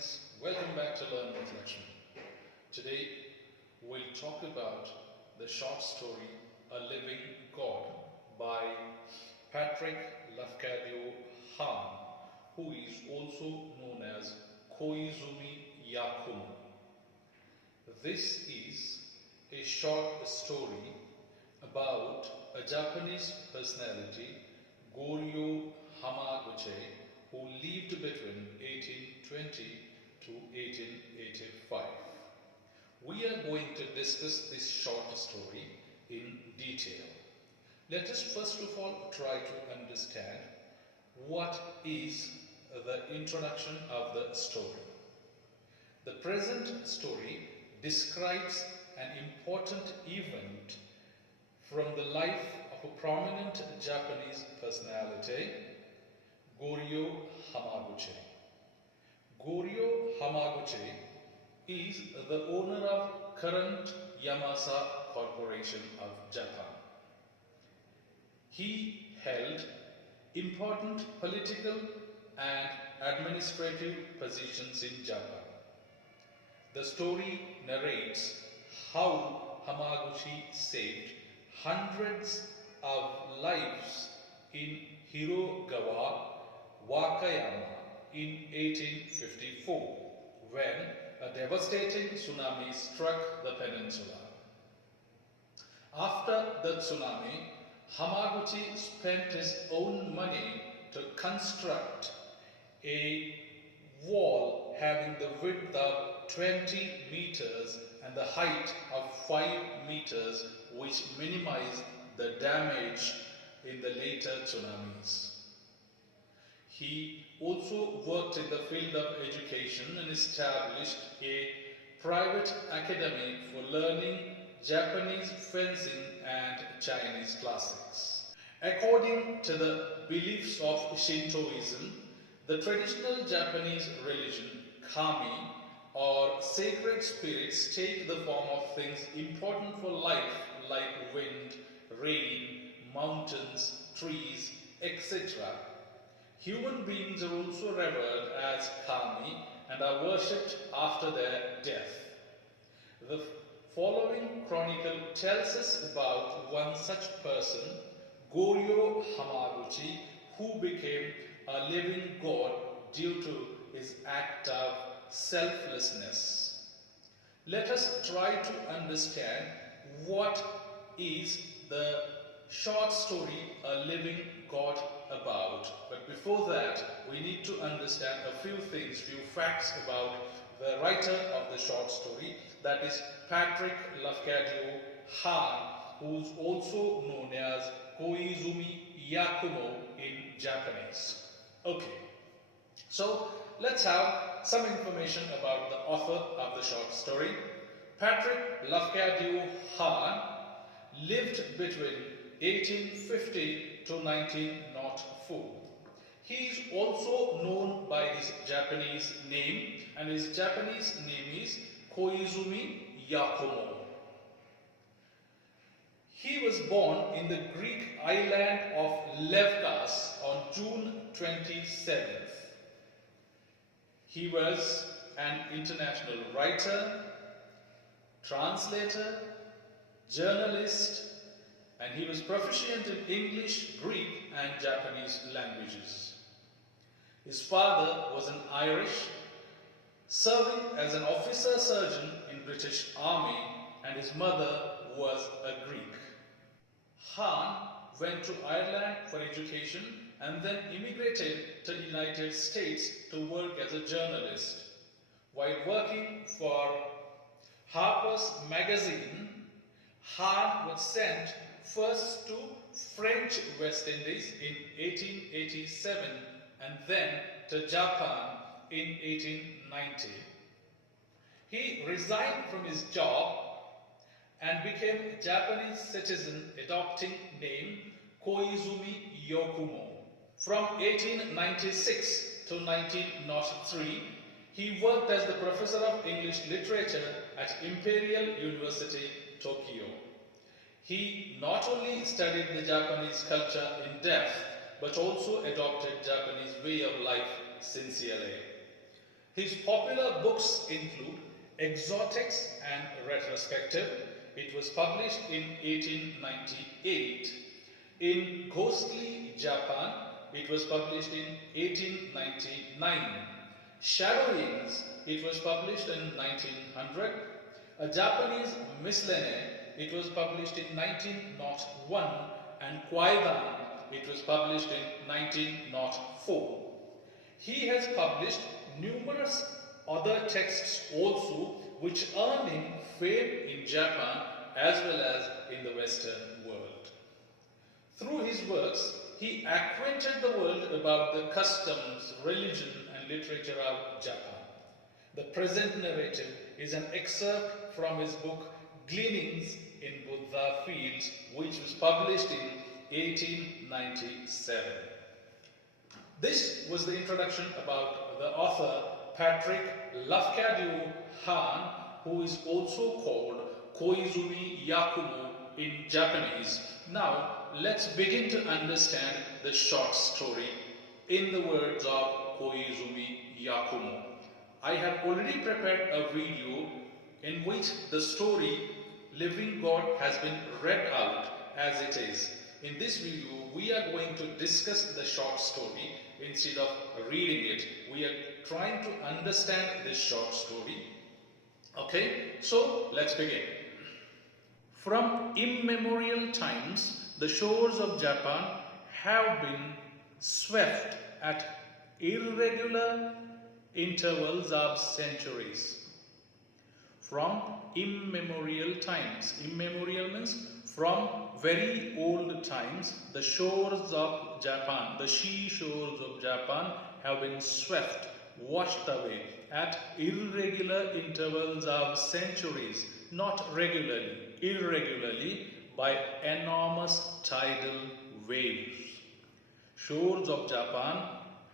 friends, welcome back to Learn with Lakshmi. Today we'll talk about the short story A Living God by Patrick Lafcadio Hearn, who is also known as Koizumi Yakumo. This is a short story about a Japanese personality, Goryo Hamaguchi, who lived between 1820 to 1885. We are going to discuss this short story in detail. Let us first of all try to understand what is the introduction of the story. The present story describes an important event from the life of a prominent Japanese personality, Goryo Hamaguchi. Goryo Hamaguchi is the owner of current Yamasa Corporation of Japan. He held important political and administrative positions in Japan. The story narrates how Hamaguchi saved hundreds of lives in Hirogawa, Wakayama in 1854 when a devastating tsunami struck the peninsula. After the tsunami, Hamaguchi spent his own money to construct a wall having the width of 20 meters and the height of 5 meters, which minimized the damage in the later tsunamis. He also worked in the field of education and established a private academy for learning Japanese fencing and Chinese classics. According to the beliefs of Shintoism, the traditional Japanese religion, kami, or sacred spirits, take the form of things important for life like wind, rain, mountains, trees, etc. Human beings are also revered as kami and are worshipped after their death. The following chronicle tells us about one such person, Goryo Hamaguchi, who became a living god due to his act of selflessness. Let us try to understand what is the short story A Living God about. But before that, we need to understand a few things, few facts about the writer of the short story, that is Patrick Lafcadio Hearn, who is also known as Koizumi Yakumo in Japanese. Okay, so let's have some information about the author of the short story. Patrick Lafcadio Hearn lived between 1850 to 1904. He is also known by his Japanese name, and his Japanese name is Koizumi Yakumo. He was born in the Greek island of Lefkas on June 27th. He was an international writer, translator, journalist, and he was proficient in English, Greek, and Japanese languages. His father was an Irish, serving as an officer surgeon in British Army, and his mother was a Greek. Hearn went to Ireland for education and then immigrated to the United States to work as a journalist. While working for Harper's Magazine, Hearn was sent first to French West Indies in 1887 and then to Japan in 1890. He resigned from his job and became a Japanese citizen, adopting name Koizumi Yakumo. From 1896 to 1903, he worked as the professor of English literature at Imperial University, Tokyo. He not only studied the Japanese culture in depth, but also adopted Japanese way of life sincerely. His popular books include Exotics and Retrospective. It was published in 1898. In Ghostly Japan, it was published in 1899. Shadowings, it was published in 1900. A Japanese Miscellany, it was published in 1901. And Quacking, it was published in 1904. He has published numerous other texts also which earned him fame in Japan as well as in the Western world. Through his works, he acquainted the world about the customs, religion and literature of Japan. The present narrative is an excerpt from his book Gleanings in Buddha Fields, which was published in 1897. This was the introduction about the author Patrick Lafcadio Hearn, who is also called Koizumi Yakumo in Japanese. Now, let's begin to understand the short story in the words of Koizumi Yakumo. I have already prepared a video in which the story Living God has been read out as it is. In this video, we are going to discuss the short story instead of reading it. We are trying to understand this short story. Okay, so let's begin. From immemorial times, the shores of Japan have been swept at irregular intervals of centuries. From immemorial times. Immemorial means from very old times, the shores of Japan, the seashores of Japan have been swept, washed away at irregular intervals of centuries, not regularly, irregularly by enormous tidal waves. Shores of Japan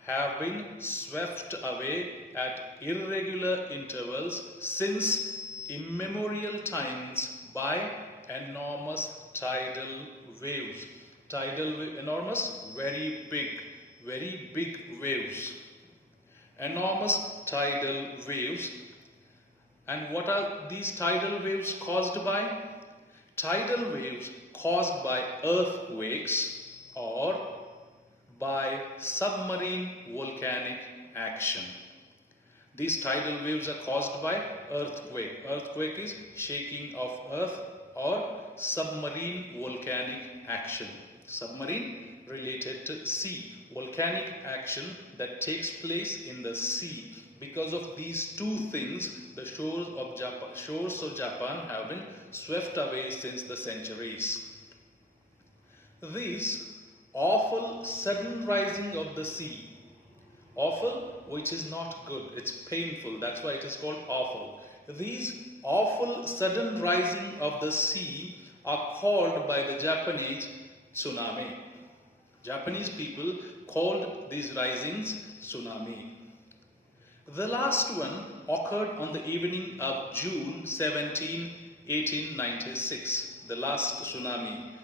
have been swept away at irregular intervals since immemorial times by enormous tidal waves. Enormous, very big waves. Enormous tidal waves. And what are these tidal waves caused by? Tidal waves caused by earthquakes or by submarine volcanic action. These tidal waves are caused by earthquake. Earthquake is shaking of earth or submarine volcanic action. Submarine related to sea. Volcanic action that takes place in the sea. Because of these two things, the shores of Japan have been swept away since the centuries. These awful sudden rising of the sea. Awful, which is not good, it's painful, that's why it is called awful. These awful sudden rising of the sea are called by the Japanese tsunami. Japanese people called these risings tsunami. The last one occurred on the evening of June 17, 1896. The last tsunami,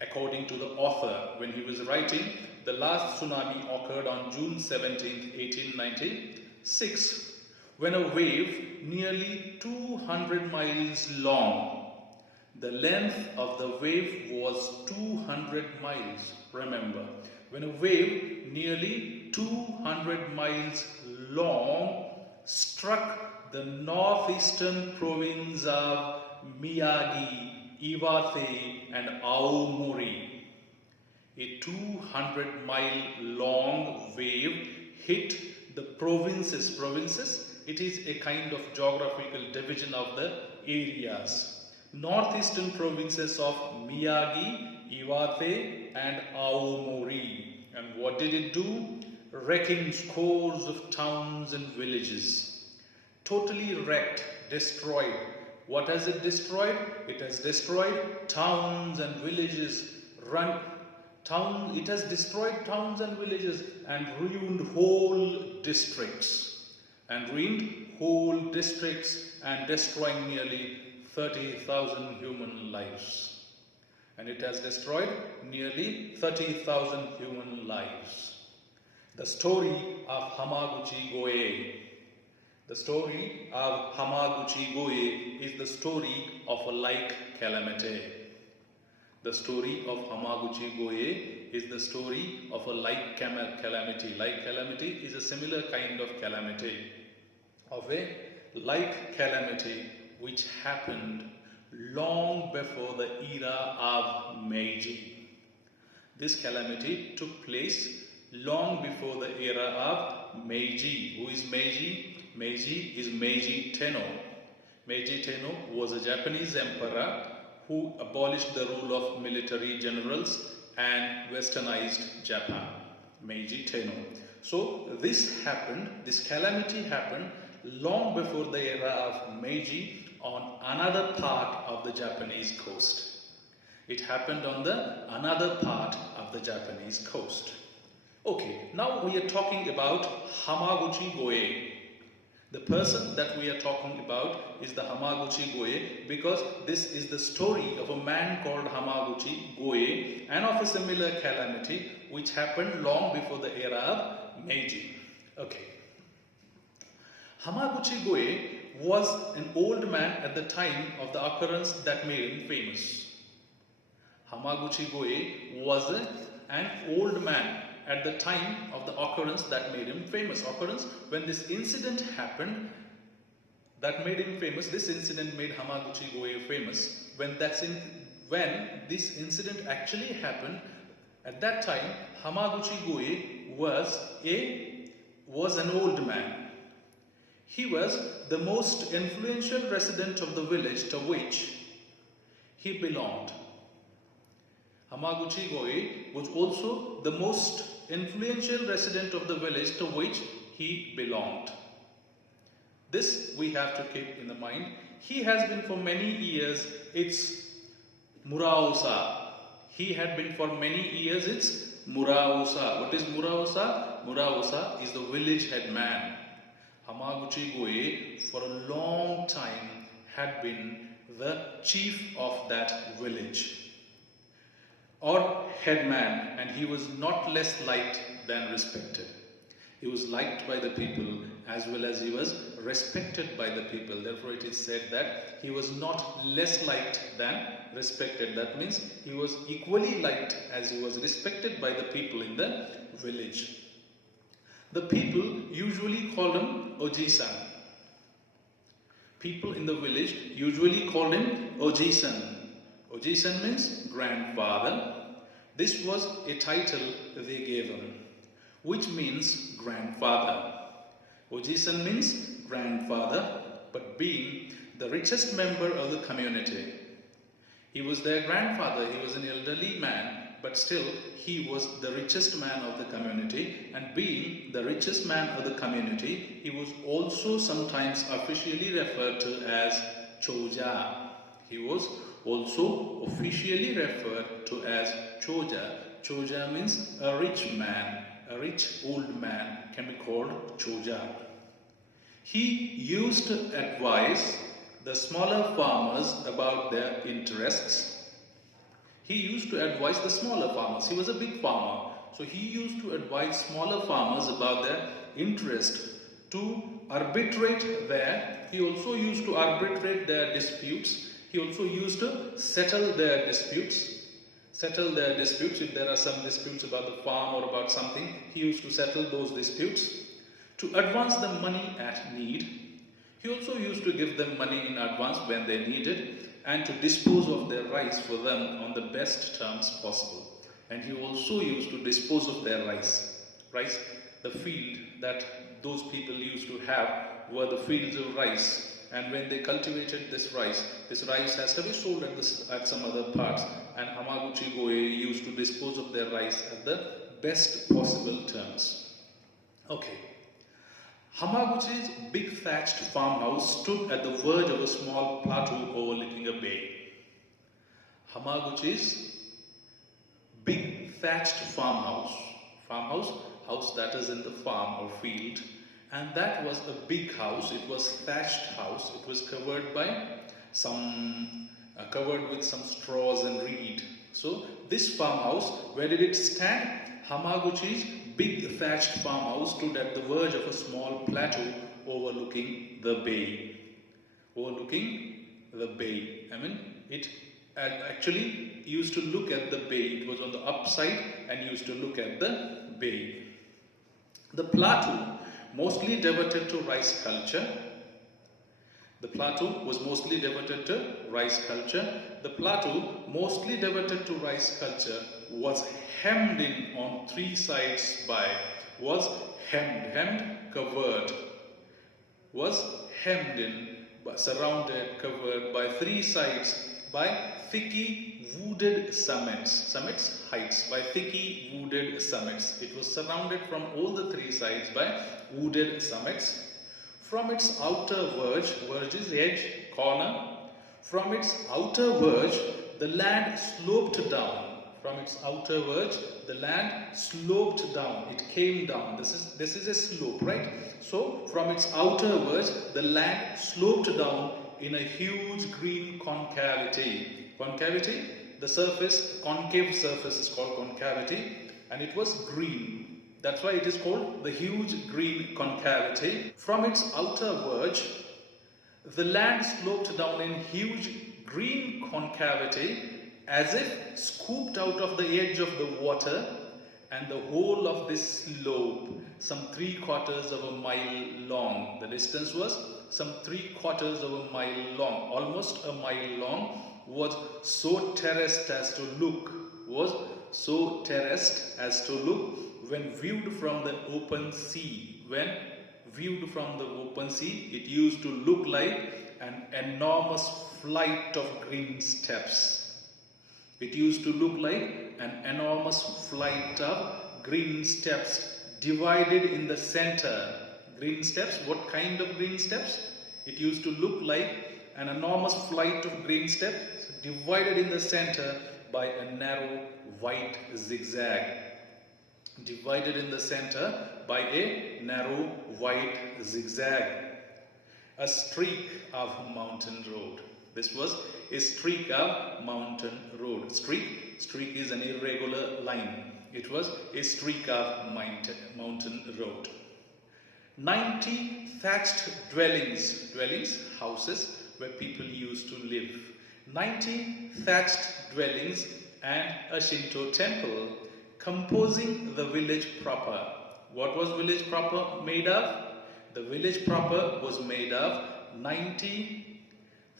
according to the author, when he was writing, the last tsunami occurred on June 17, 1896, when a wave nearly 200 miles long. The length of the wave was 200 miles, remember. When a wave nearly 200 miles long struck the northeastern province of Miyagi, Iwate and Aomori. A 200-mile long wave hit the provinces. It is a kind of geographical division of the areas. Northeastern provinces of Miyagi, Iwate and Aomori. And what did it do? Wrecking scores of towns and villages. Totally wrecked, destroyed. What has it destroyed? It has destroyed towns and villages. It has destroyed towns and villages and ruined whole districts. And destroying nearly 30,000 human lives. And it has destroyed nearly 30,000 human lives. The story of Hamaguchi. The story of Hamaguchi Goe is the story of a like calamity. The story of Hamaguchi Goe is the story of a like calamity. Like calamity is a similar kind of calamity. Of a like calamity which happened long before the era of Meiji. This calamity took place long before the era of Meiji. Who is Meiji? Meiji is Meiji Tenno. Meiji Tenno was a Japanese emperor who abolished the rule of military generals and westernized Japan. Meiji Tenno. So this calamity happened long before the era of Meiji on another part of the Japanese coast. It happened on the another part of the Japanese coast. Okay, now we are talking about Hamaguchi Goe. The person that we are talking about is the Hamaguchi Goe because this is the story of a man called Hamaguchi Goe and of a similar calamity which happened long before the era of Meiji. Okay. Hamaguchi Goe was an old man at the time of the occurrence that made him famous. Hamaguchi Goe was an old man at the time of the occurrence that made him famous. Occurrence when this incident happened that made him famous. This incident made Hamaguchi Goe famous. When this incident actually happened, at that time Hamaguchi Goe was an old man. He was the most influential resident of the village to which he belonged. Hamaguchi Goe was also the most influential resident of the village to which he belonged. This we have to keep in the mind. He has been for many years its Murausa. He had been for many years its Murausa. What is Murausa? Murausa is the village head man. Hamaguchi Goe for a long time had been the chief of that village or headman, and he was not less liked than respected. He was liked by the people as well as he was respected by the people. Therefore, it is said that he was not less liked than respected. That means he was equally liked as he was respected by the people in the village. The people usually called him Oji-san. People in the village usually called him Oji-san. Oji-san means grandfather. This was a title they gave him, which means grandfather. Oji-san means grandfather, but being the richest member of the community. He was their grandfather, he was an elderly man, but still he was the richest man of the community, and being the richest man of the community, he was also sometimes officially referred to as Choja. He was also officially referred to as Choja. Choja means a rich man, a rich old man can be called Choja. He used to advise the smaller farmers about their interests. He used to advise the smaller farmers. He was a big farmer, so he used to advise smaller farmers about their interest, to arbitrate there. He also used to arbitrate their disputes. He also used to settle their disputes. If there are some disputes about the farm or about something, he used to settle those disputes. To advance them money at need. He also used to give them money in advance when they needed, and to dispose of their rice for them on the best terms possible. And he also used to dispose of their rice. The field that those people used to have were the fields of rice. And when they cultivated this rice has to be sold at some other parts. And Hamaguchi Goe used to dispose of their rice at the best possible terms. Okay. Hamaguchi's big thatched farmhouse stood at the verge of a small plateau overlooking a bay. Hamaguchi's big thatched farmhouse, house that is in the farm or field, and that was a big house. It was thatched house. It was covered by covered with some straws and reed. So this farmhouse, where did it stand? Hamaguchi's big thatched farmhouse stood at the verge of a small plateau overlooking the bay. Overlooking the bay. I mean, it actually used to look at the bay. It was on the upside and used to look at the bay. The plateau, mostly devoted to rice culture. The plateau was mostly devoted to rice culture. The plateau, mostly devoted to rice culture, was hemmed in on three sides by, covered, was hemmed in, surrounded, covered by three sides by thicky wooded summits, heights, by thicky wooded summits. It was surrounded from all the three sides by wooded summits. From its outer verge is edge, corner. From its outer verge, the land sloped down. From its outer verge, the land sloped down. It came down. This is a slope, right? So, from its outer verge, the land sloped down in a huge green concavity. Concavity, the surface, concave surface is called concavity, and it was green. That's why it is called the huge green concavity. From its outer verge, the land sloped down in huge green concavity as if scooped out of the edge of the water, and the whole of this slope, some 3/4 of a mile long. The distance was some 3/4 of a mile long, almost a mile long, was so terraced as to look, when viewed from the open sea. When viewed from the open sea, it used to look like an enormous flight of green steps. It used to look like an enormous flight of green steps divided in the center. Green steps, what kind of green steps? It used to look like an enormous flight of green steps divided in the center by a narrow white zigzag. Divided in the center by a narrow white zigzag. A streak of mountain road. This was a streak of mountain road. Streak is an irregular line. It was a streak of mountain road. 90 thatched dwellings, houses where people used to live. 90 thatched dwellings and a Shinto temple composing the village proper. What was village proper made of? The village proper was made of 90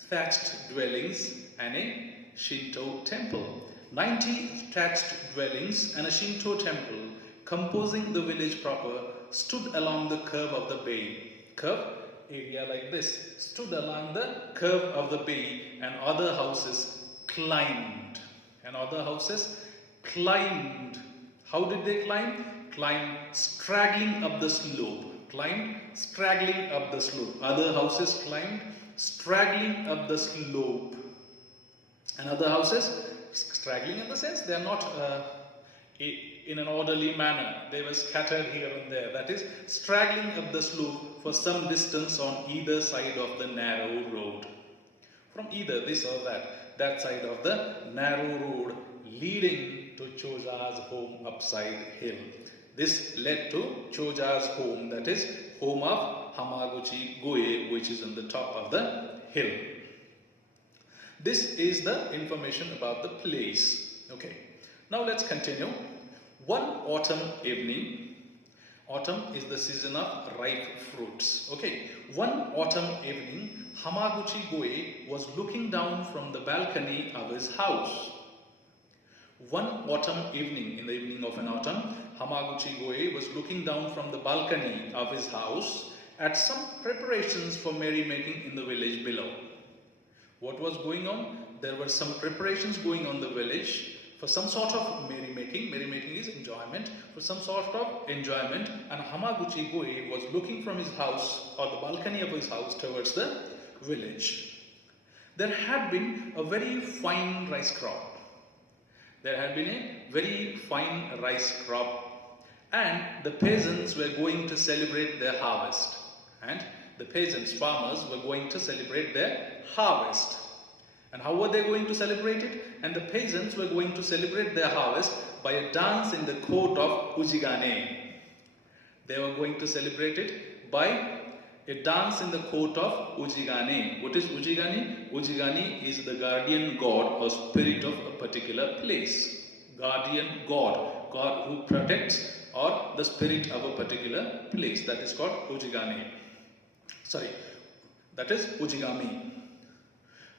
thatched dwellings and a Shinto temple. 90 thatched dwellings and a Shinto temple composing the village proper stood along the curve of the bay. Curve, area like this, stood along the curve of the bay, and other houses climbed. How did they climb? Climbed straggling up the slope. Other houses climbed straggling up the slope. And other houses, straggling in the sense they are not in an orderly manner. They were scattered here and there. That is, straggling up the slope for some distance on either side of the narrow road. From either this or that side of the narrow road leading to Choja's home upside hill. This led to Choja's home, that is, home of Hamaguchi Goe, which is on the top of the hill. This is the information about the place. Okay, now let's continue. One autumn evening, autumn is the season of ripe fruits. Okay, one autumn evening, Hamaguchi Goe was looking down from the balcony of his house. One autumn evening, in the evening of an autumn, Hamaguchi Goe was looking down from the balcony of his house at some preparations for merrymaking in the village below. What was going on? There were some preparations going on in the village for some sort of merrymaking. Merrymaking is enjoyment. For some sort of enjoyment, and Hamaguchi Goe was looking from his house or the balcony of his house towards the village. There had been a very fine rice crop. And the peasants were going to celebrate their harvest. Farmers were going to celebrate their harvest. And how were they going to celebrate it? And the peasants were going to celebrate their harvest by a dance in the court of Ujigane. They were going to celebrate it by a dance in the court of Ujigane. What is Ujigane? Ujigane is the guardian god or spirit of a particular place. Guardian god, god who protects, or the spirit of a particular place. That is called Ujigane. Sorry, that is Ujigami.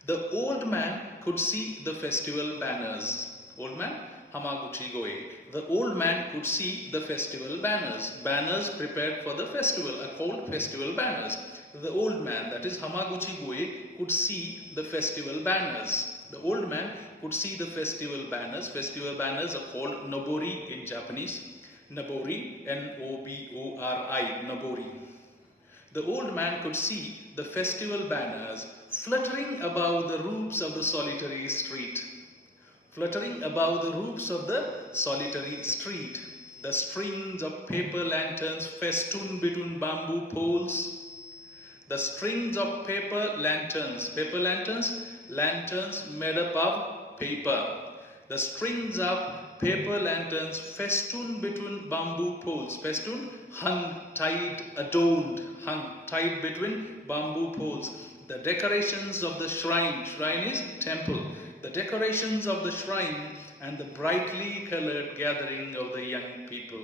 The old man could see the festival banners. Old man, Hamaguchi Goe. The old man could see the festival banners. Banners prepared for the festival are called festival banners. The old man, that is Hamaguchi Goe, could see the festival banners. The old man could see the festival banners. Festival banners are called Nobori in Japanese. Nobori, N-O-B-O-R-I, Nobori. The old man could see the festival banners fluttering above the roofs of the solitary street. Fluttering above the roofs of the solitary street. The strings of paper lanterns festooned between bamboo poles. The strings of paper lanterns. Paper lanterns? Lanterns made up of paper. The strings of paper lanterns festooned between bamboo poles. Festoon, hung, tied, adorned, hung, tied between bamboo poles. The decorations of the shrine. Shrine is temple. The decorations of the shrine and the brightly colored gathering of the young people.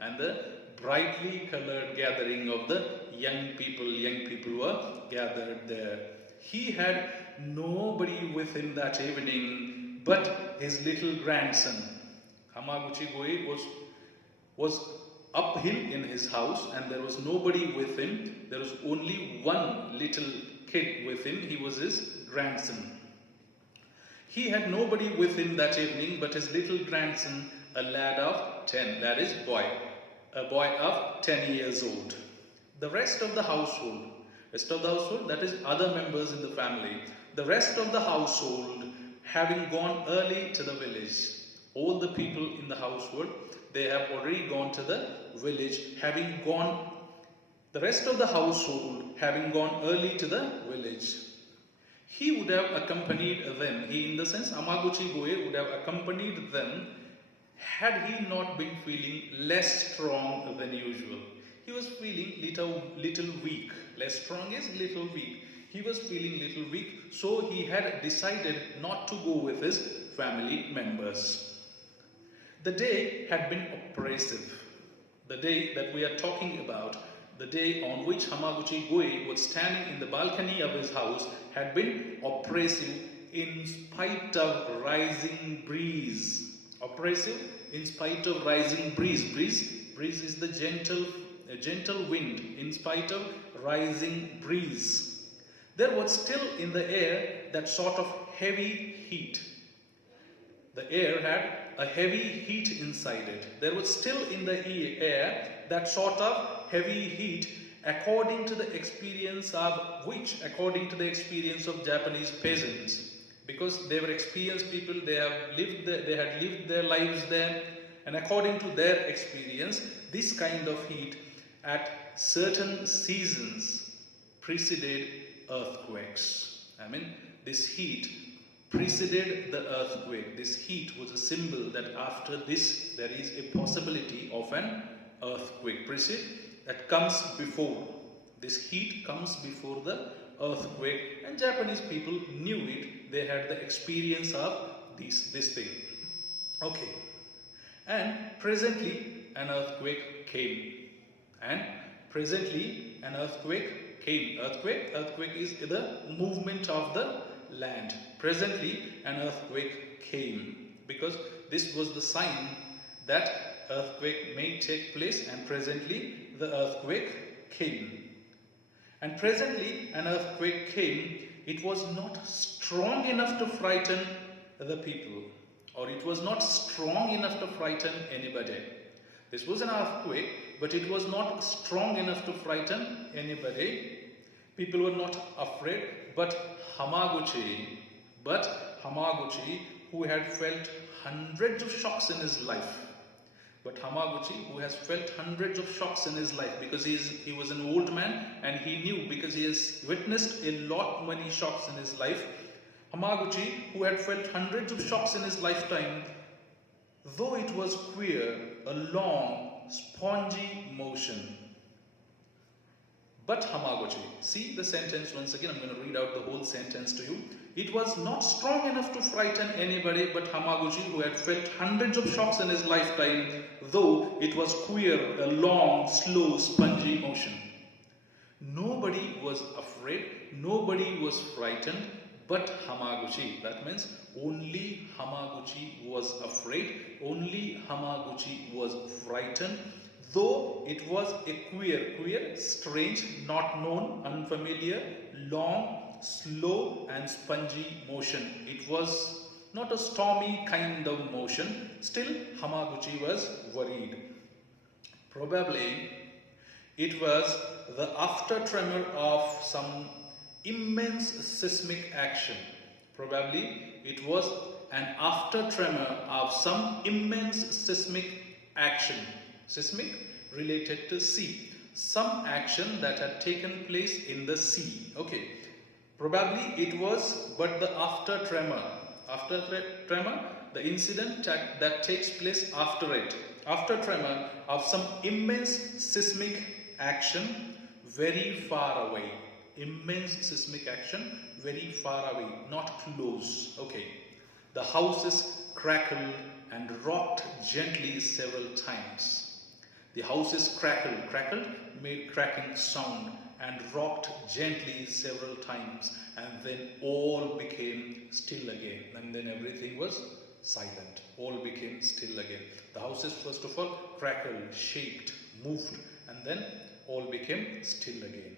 And the brightly colored gathering of the young people. Young people were gathered there. He had nobody with him that evening but his little grandson. Hamaguchi Goe was uphill in his house and there was nobody with him. There was only one little kid with him. He was his grandson. He had nobody with him that evening but his little grandson, a lad of 10. That is boy. A boy of 10 years old. The rest of the household, that is other members in the family. The rest of the household having gone early to the village. All the people in the household, they have already gone to the village, the rest of the household having gone early to the village. He would have accompanied them. He, in the sense, Hamaguchi Goe would have accompanied them had he not been feeling less strong than usual. He was feeling little weak. Less strong is little weak. He was feeling little weak, so he had decided not to go with his family members. The day had been oppressive. The day that we are talking about, the day on which Hamaguchi Goe was standing in the balcony of his house, had been oppressive in spite of rising breeze. Oppressive in spite of rising breeze. Breeze is the gentle wind in spite of rising breeze. There was still in the air that sort of heavy heat. The air had a heavy heat inside it. There was still in the air that sort of heavy heat according to the experience of Japanese peasants. Because they were experienced people, they had lived their lives there, and according to their experience, this kind of heat at certain seasons preceded earthquakes. This heat preceded the earthquake. This heat was a symbol that after this there is a possibility of an earthquake. That comes before. This heat comes before the earthquake, and Japanese people knew it. They had the experience of this thing. Okay. And presently an earthquake came. Earthquake is the movement of the land. Presently an earthquake came, because this was the sign that earthquake may take place, and presently the earthquake came. And presently an earthquake came. It was not strong enough to frighten the people, or it was not strong enough to frighten anybody. This was an earthquake, but it was not strong enough to frighten anybody. People were not afraid, but Hamaguchi, who had felt hundreds of shocks in his life, because he was an old man, and he knew, because he has witnessed a lot many shocks in his life. Hamaguchi, who had felt hundreds of shocks in his lifetime, though it was queer, a long, spongy motion. But Hamaguchi, see the sentence once again, I'm going to read out the whole sentence to you. It was not strong enough to frighten anybody but Hamaguchi, who had felt hundreds of shocks in his lifetime, though it was queer, a long, slow, spongy motion. Nobody was afraid, nobody was frightened but Hamaguchi. That means only Hamaguchi was afraid, only Hamaguchi was frightened, though it was a queer, strange, not known, unfamiliar, long, slow and spongy motion. It was not a stormy kind of motion. Still, Hamaguchi was worried. Probably it was the after tremor of some immense seismic action. Probably it was an after tremor of some immense seismic action. Seismic related to sea. Some action that had taken place in the sea. Okay. Probably it was, but the after tremor, the incident that takes place after it, after tremor of some immense seismic action very far away. Immense seismic action very far away, not close. Okay. The houses crackled and rocked gently several times. The houses crackled, made cracking sound, and rocked gently several times, and then all became still again. And then everything was silent. All became still again. The houses first of all crackled, shaked, moved, and then all became still again.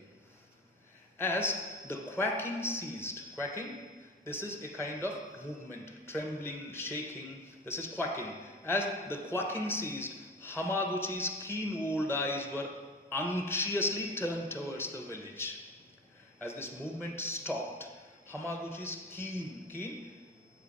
As the quacking ceased, quacking, this is a kind of movement, trembling, shaking, this is quacking. As the quacking ceased, Hamaguchi's keen old eyes were anxiously turned towards the village. As this movement stopped, Hamaguchi's keen,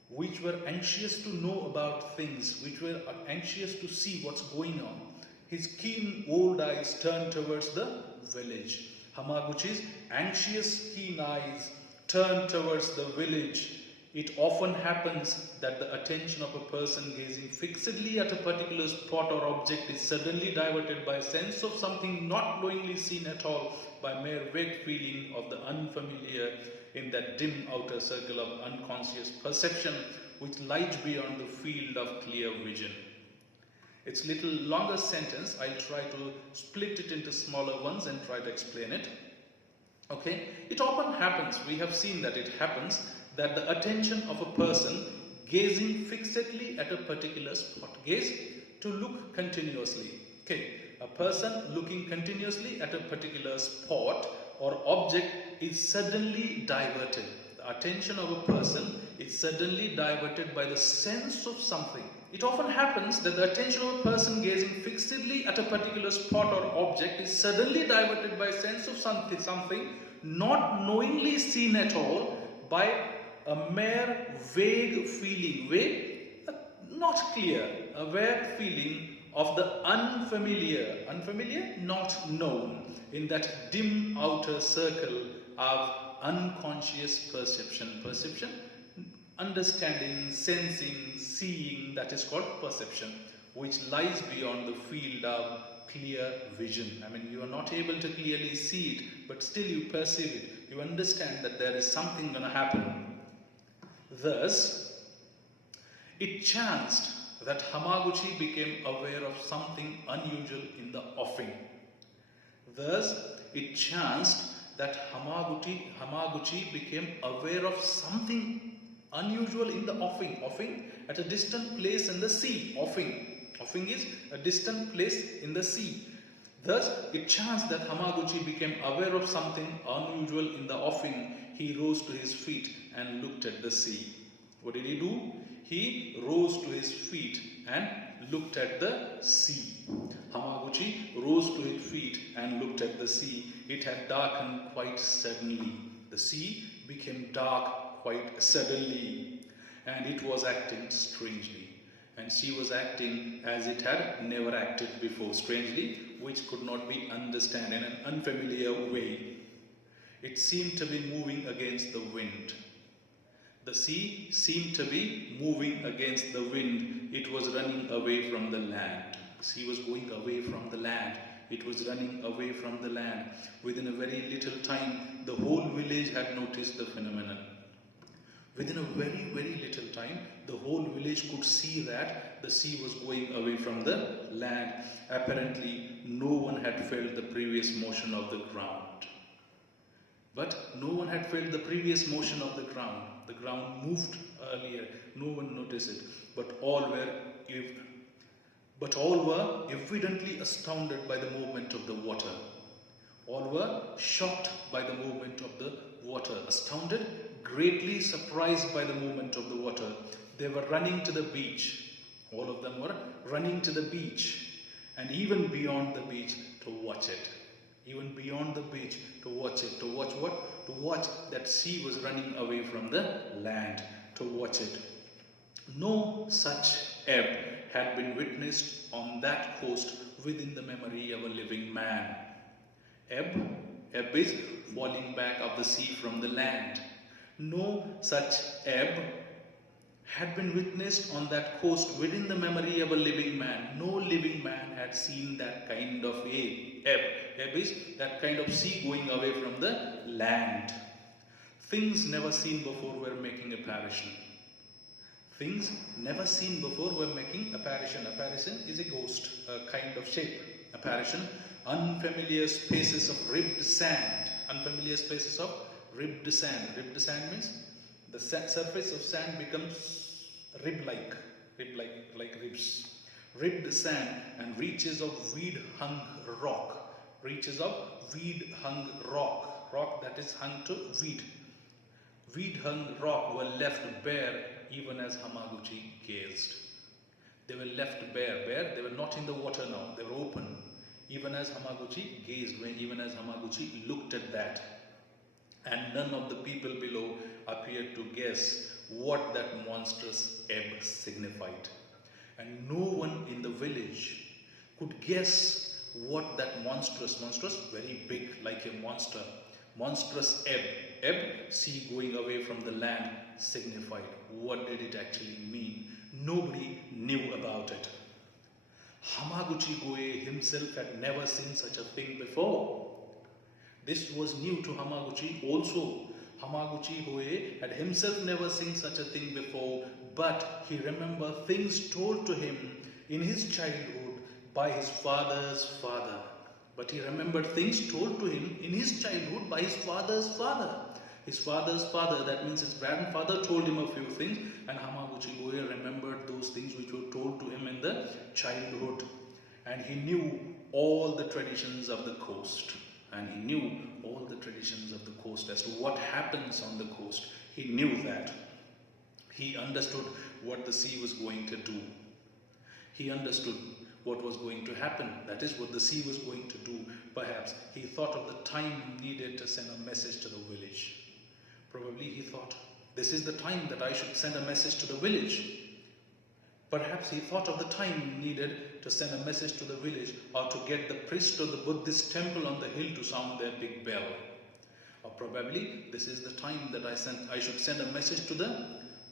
which were anxious to know about things, which were anxious to see what's going on, his keen old eyes turned towards the village. Hamaguchi's anxious keen eyes turned towards the village. It often happens that the attention of a person gazing fixedly at a particular spot or object is suddenly diverted by a sense of something not knowingly seen at all, by mere vague feeling of the unfamiliar in that dim outer circle of unconscious perception which lies beyond the field of clear vision. It's a little longer sentence. I'll try to split it into smaller ones and try to explain it. Okay, it often happens, we have seen that it happens, that the attention of a person gazing fixedly at a particular spot, gaze to look continuously. Okay, a person looking continuously at a particular spot or object is suddenly diverted. The attention of a person is suddenly diverted by the sense of something. It often happens that the attention of a person gazing fixedly at a particular spot or object is suddenly diverted by a sense of something not knowingly seen at all, by a mere vague feeling, not clear, a vague feeling of the unfamiliar, not known, in that dim outer circle of unconscious perception, understanding, sensing, seeing, that is called perception, which lies beyond the field of clear vision. I mean, you are not able to clearly see it, but still you perceive it. You understand that there is something going to happen. Thus, it chanced that Hamaguchi became aware of something unusual in the offing. Thus, it chanced that Hamaguchi became aware of something unusual in the offing. Offing at a distant place in the sea. Offing is a distant place in the sea. Thus, it chanced that Hamaguchi became aware of something unusual in the offing. He rose to his feet and looked at the sea. What did he do? He rose to his feet and looked at the sea. Hamaguchi rose to his feet and looked at the sea. It had darkened quite suddenly. The sea became dark quite suddenly, and it was acting strangely. And she was acting as it had never acted before, strangely, which could not be understood in an unfamiliar way. It seemed to be moving against the wind. The sea seemed to be moving against the wind. It was running away from the land. Sea was going away from the land. It was running away from the land. Within a very little time, the whole village had noticed the phenomenon. Within a very, very little time, the whole village could see that the sea was going away from the land. Apparently, no one had felt the previous motion of the ground. But no one had felt the previous motion of the ground. The ground moved earlier. No one noticed it. But all were evidently astounded by the movement of the water. All were shocked by the movement of the water. Astounded, greatly surprised by the movement of the water. They were running to the beach. All of them were running to the beach. And even beyond the beach to watch it. Even beyond the beach to watch it. To watch what? To watch that sea was running away from the land. To watch it. No such ebb had been witnessed on that coast within the memory of a living man. Ebb is falling back of the sea from the land. No such ebb had been witnessed on that coast within the memory of a living man. No living man had seen that kind of ebb. Ebb is that kind of sea going away from the land. Things never seen before were making apparition. Things never seen before were making apparition. Apparition is a ghost, a kind of shape. Apparition, unfamiliar spaces of ribbed sand. Unfamiliar spaces of ribbed sand. Ribbed sand means the surface of sand becomes rib-like, like ribs. Ribbed sand and reaches of weed-hung rock. Reaches of weed-hung rock. Rock that is hung to weed. Weed-hung rock were left bare even as Hamaguchi gazed. They were left bare. They were not in the water now. They were open. Even as Hamaguchi gazed, even as Hamaguchi looked at that. And none of the people below appeared to guess what that monstrous ebb signified. And no one in the village could guess what that monstrous, very big, like a monster, monstrous ebb, sea going away from the land signified. What did it actually mean? Nobody knew about it. Hamaguchi Goe himself had never seen such a thing before. This was new to Hamaguchi also. Hamaguchi Goe had himself never seen such a thing before, but he remembered things told to him in his childhood by his father's father. But he remembered things told to him in his childhood by his father's father. His father's father, that means his grandfather, told him a few things, and Hamaguchi Goe remembered those things which were told to him in the childhood. And he knew all the traditions of the coast. And he knew all the traditions of the coast as to what happens on the coast. He knew that. He understood what the sea was going to do. He understood what was going to happen. That is what the sea was going to do. Perhaps he thought of the time needed to send a message to the village. Probably he thought, this is the time that I should send a message to the village. Perhaps he thought of the time needed to send a message to the village, or to get the priest of the Buddhist temple on the hill to sound their big bell. Or probably this is the time that I should send a message to the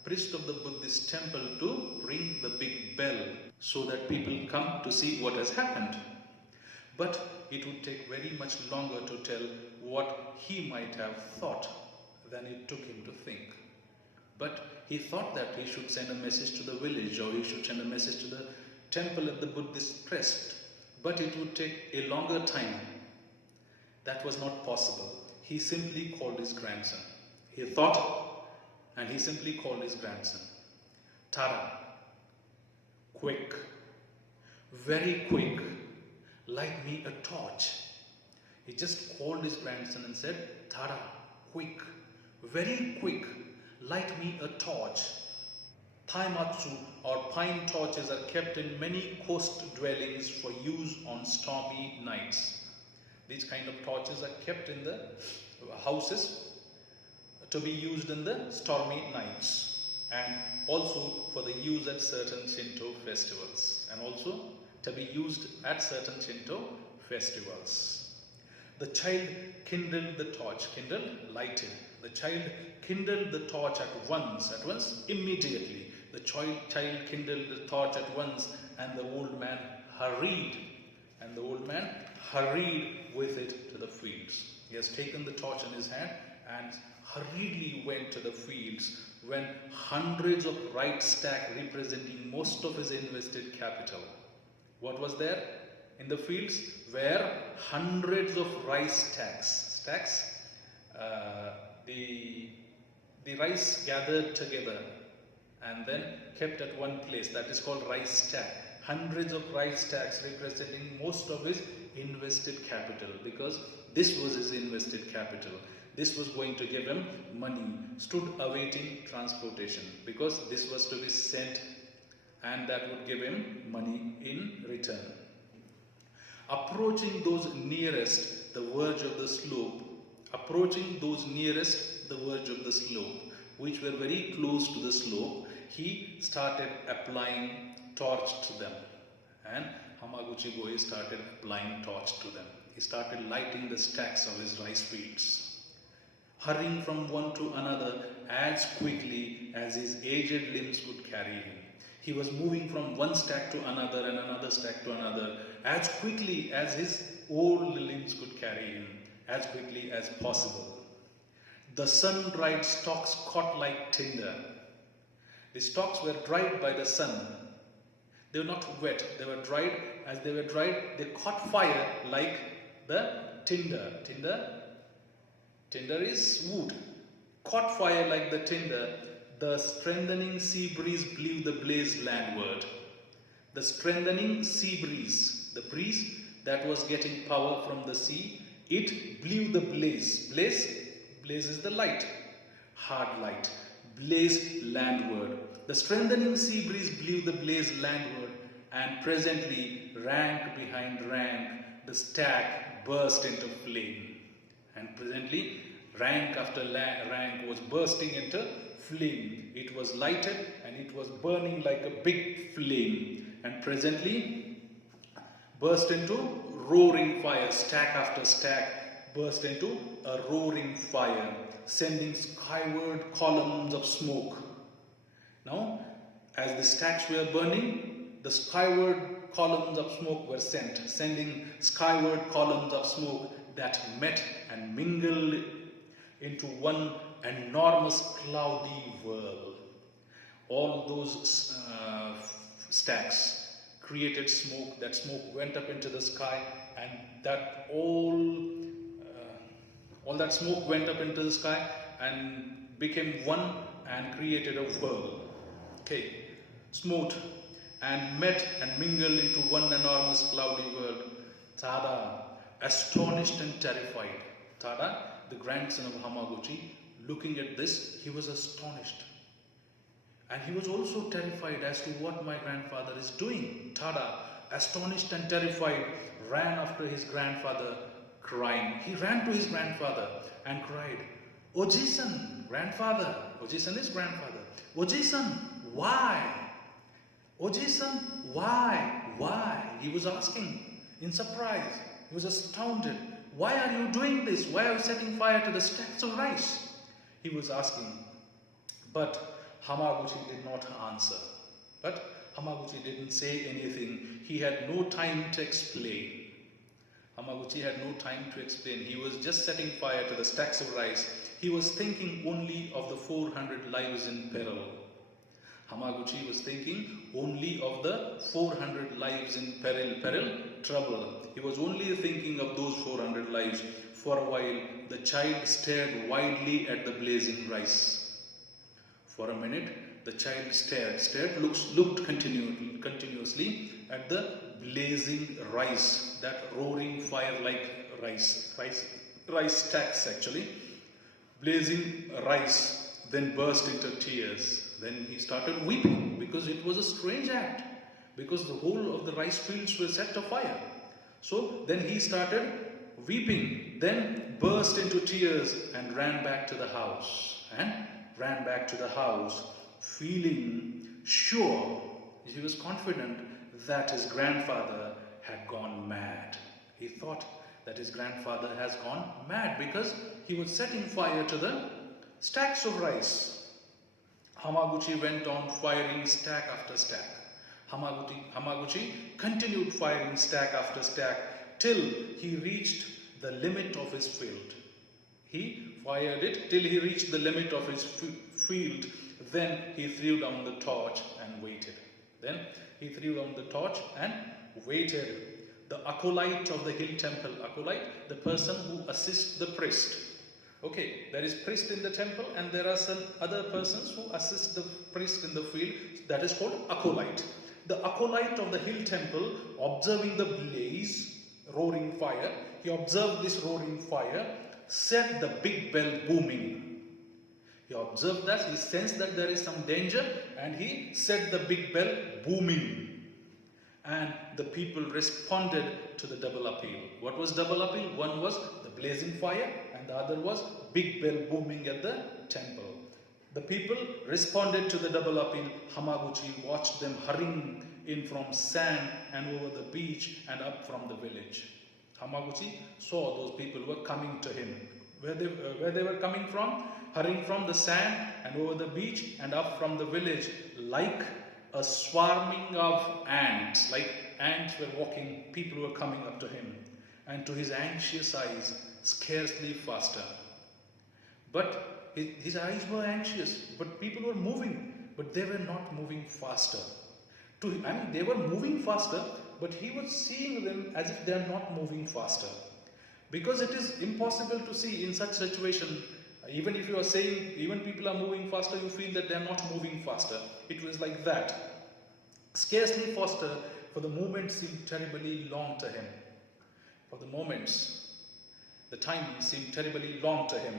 priest of the Buddhist temple to ring the big bell so that people come to see what has happened. But it would take very much longer to tell what he might have thought than it took him to think. But he thought that he should send a message to the village, or he should send a message to the temple at the Buddhist priest. But it would take a longer time. That was not possible. He simply called his grandson. He thought, and he simply called his grandson. Tara, quick, very quick, light me a torch. He just called his grandson and said, Tara, quick, very quick, light me a torch. Taimatsu or pine torches are kept in many coast dwellings for use on stormy nights. These kind of torches are kept in the houses to be used in the stormy nights, and also for the use at certain Shinto festivals, and also to be used at certain Shinto festivals. The child kindled the torch, lighted. The child kindled the torch at once, immediately. The child kindled the torch at once, and the old man hurried, and the old man hurried with it to the fields. He has taken the torch in his hand and hurriedly went to the fields when hundreds of rice stacks representing most of his invested capital. What was there in the fields? Were hundreds of rice stacks. The rice gathered together and then kept at one place. That is called rice stack. Hundreds of rice stacks representing most of his invested capital, because this was his invested capital. This was going to give him money, stood awaiting transportation, because this was to be sent and that would give him money in return. Approaching those nearest the verge of the slope, which were very close to the slope, he started applying torch to them. And Hamaguchi boy started applying torch to them. He started lighting the stacks of his rice fields, hurrying from one to another as quickly as his aged limbs could carry him. He was moving from one stack to another and another stack to another as quickly as his old limbs could carry him, as quickly as possible. The sun-dried stalks caught like tinder. The stalks were dried by the sun. They were not wet, they were dried. As they were dried, they caught fire like the tinder. Tinder is wood. Caught fire like the tinder. The strengthening sea breeze blew the blaze landward. The strengthening sea breeze, the breeze that was getting power from the sea, it blew the blaze. Blaze is the light, hard light. Blaze landward. The strengthening sea breeze blew the blaze landward, and presently, rank behind rank, the stack burst into flame. And presently, rank after rank was bursting into flame. It was lighted and it was burning like a big flame. And presently, burst into roaring fire. Stack after stack burst into a roaring fire, sending skyward columns of smoke. Now, as the stacks were burning, the skyward columns of smoke were sent, sending skyward columns of smoke that met and mingled into one enormous cloudy whirl. All those stacks created smoke. That smoke went up into the sky, and that all that smoke went up into the sky and became one and created a whirl. Okay, smote and met and mingled into one enormous cloudy world. Tada, astonished and terrified. Tada, the grandson of Hamaguchi, looking at this, he was astonished. And he was also terrified as to what my grandfather is doing. Tada, astonished and terrified, ran after his grandfather, crying. He ran to his grandfather and cried, "Oji-san, grandfather." Oji-san is grandfather. "Oji-san, why? Oji-san, why? Why?" He was asking in surprise. He was astounded. "Why are you doing this? Why are you setting fire to the stacks of rice?" He was asking. But Hamaguchi did not answer. But Hamaguchi didn't say anything. He had no time to explain. Hamaguchi had no time to explain. He was just setting fire to the stacks of rice. He was thinking only of the 400 lives in peril. Hamaguchi was thinking only of the 400 lives in peril, trouble. He was only thinking of those 400 lives. For a while, the child stared wildly at the blazing rice. For a minute, the child looked continuously at the blazing rice, that roaring fire like rice stacks actually. Blazing rice, then burst into tears. Then he started weeping because it was a strange act, because the whole of the rice fields were set afire. So then he started weeping, then burst into tears and ran back to the house. Feeling sure, he was confident that his grandfather had gone mad. He thought that his grandfather has gone mad because he was setting fire to the stacks of rice. Hamaguchi went on firing stack after stack. Hamaguchi continued firing stack after stack till he reached the limit of his field. He fired it till he reached the limit of his field. Then he threw down the torch and waited. The acolyte of the hill temple, acolyte, the person who assists the priest. Okay, there is priest in the temple and there are some other persons who assist the priest in the field. That is called acolyte. The acolyte of the hill temple, observing the blaze, roaring fire, he observed this roaring fire, set the big bell booming. He observed that, he sensed that there is some danger and he set the big bell booming. And the people responded to the double appeal. What was double appeal? One was the blazing fire and the other was big bell booming at the temple. The people responded to the double appeal. Hamaguchi watched them hurrying in from sand and over the beach and up from the village. Hamaguchi saw those people who were coming to him. Where they were coming from? Hurrying from the sand and over the beach and up from the village, like a swarming of ants. Like ants were walking, people were coming up to him. And to his anxious eyes, scarcely faster. But his eyes were anxious, but people were moving, but they were not moving faster. They were moving faster, but he was seeing them as if they are not moving faster. Because it is impossible to see in such situation, even if you are saying, even people are moving faster, you feel that they are not moving faster. It was like that. Scarcely faster, for the moment seemed terribly long to him. For the moments, the time seemed terribly long to him.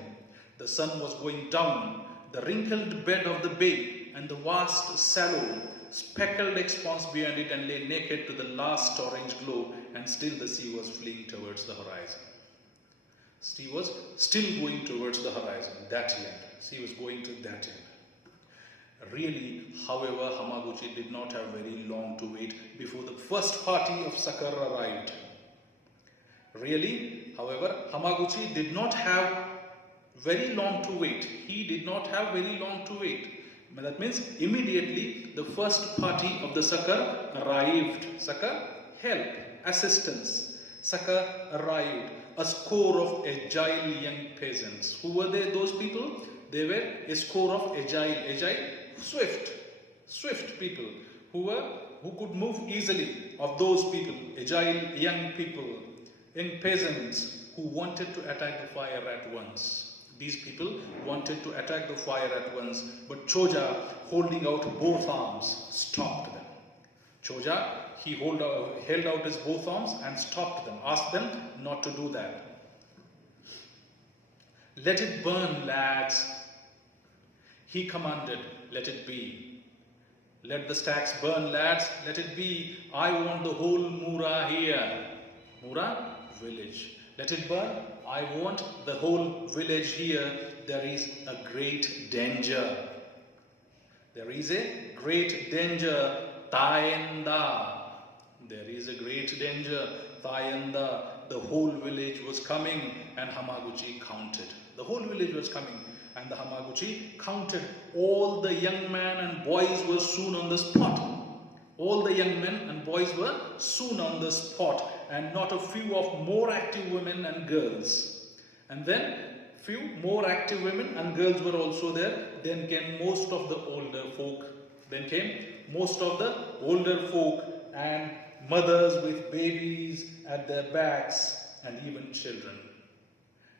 The sun was going down, the wrinkled bed of the bay and the vast sallow, speckled expanse beyond it and lay naked to the last orange glow, and still the sea was fleeing towards the horizon. Sea was still going towards the horizon, that end. Sea was going to that end. Really, however, Hamaguchi did not have very long to wait before the first party of succor arrived. Really, however, Hamaguchi did not have very long to wait. He did not have very long to wait. That means immediately the first party of the succor arrived. Succor, help, assistance. Succor arrived. A score of agile young peasants. Who were they, those people? They were a score of agile, swift people who could move easily. Of those people, agile young people, young peasants who wanted to attack the fire at once. These people wanted to attack the fire at once, but Choja, holding out both arms, stopped them. Choja, he held out his both arms and stopped them, asked them not to do that. Let it burn, lads. He commanded, let it be. Let the stacks burn, lads, let it be. I want the whole Mura here. Mura, village. Let it burn. I want the whole village here. There is a great danger. There is a great danger. Tayenda. There is a great danger. Tayenda. The whole village was coming and Hamaguchi counted. The whole village was coming and the Hamaguchi counted. All the young men and boys were soon on the spot. All the young men and boys were soon on the spot, and not a few of more active women and girls. And then few more active women and girls were also there. Then came most of the older folk. And mothers with babies at their backs and even children.